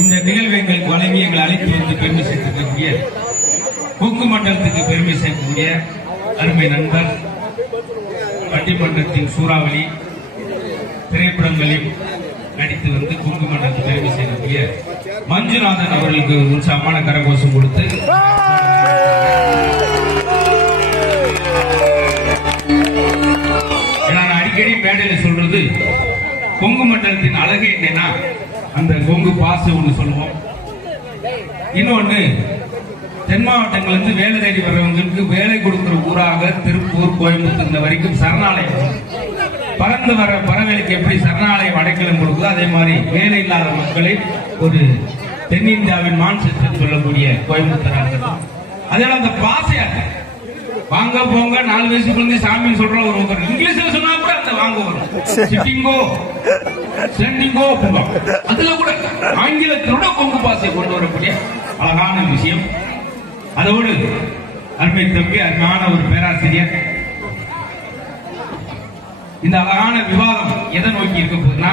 இந்த நிகழ்வை எங்களுக்கு வழங்கி எங்களை அழைத்து வந்து பெருமை சேர்க்கக்கூடிய கொங்கு மண்டலத்துக்கு பெருமை சேர்க்கக்கூடிய அருமை நண்பர், பட்டிமன்றத்தின் சூறாவளி திரைப்படங்களில் நடித்து வந்து கொங்கு மண்டலத்துக்கு பெருமை சேர்க்கக்கூடிய மஞ்சுநாதன் அவர்களுக்கு உற்சாகமான கரகோஷம் கொடுத்து நான் அடிக்கடி மேடையில் சொல்றது, கொங்கு மண்டலத்தின் அழகு என்னன்னா அந்த கொங்கு பாசு ஒன்று சொல்லுவோம். இன்னொன்னு, தென் மாவட்டங்கள் இருந்து வேலை தேடி வர்றவங்களுக்கு வேலை கொடுக்கிற ஊராக திருப்பூர், கோயம்புத்தூர் இந்த வரைக்கும் சரணாலயம், பறந்து வர பறவைகளுக்கு எப்படி சரணாலயம் அடைக்கலம் கொடுக்குதோ அதே மாதிரி வேலை இல்லாத மக்களை ஒரு தென்னிந்தியாவின் மான்செஸ்டர் சொல்லக்கூடிய கோயம்புத்தூர் இருக்கட்டும். அதே அந்த பாசையாக வாங்க போங்க 4 வயசுக்குள்ள சாமி சொல்ற ஒரு இங்கிலீஷ்ல சொன்னா கூட அந்த வாங்க வரும், சிட்டிங்கோ சென்டிங்கோ அதுல கூட ஆங்கிலத்தோட கொங்கு பாசையை கொண்டு வரக்கூடிய அழகான விஷயம். அதோடு அருமை தம்பி, அருமையான ஒரு பேராசிரியர், இந்த அழகான விவாதம் எதை நோக்கி இருக்க போகுதுன்னா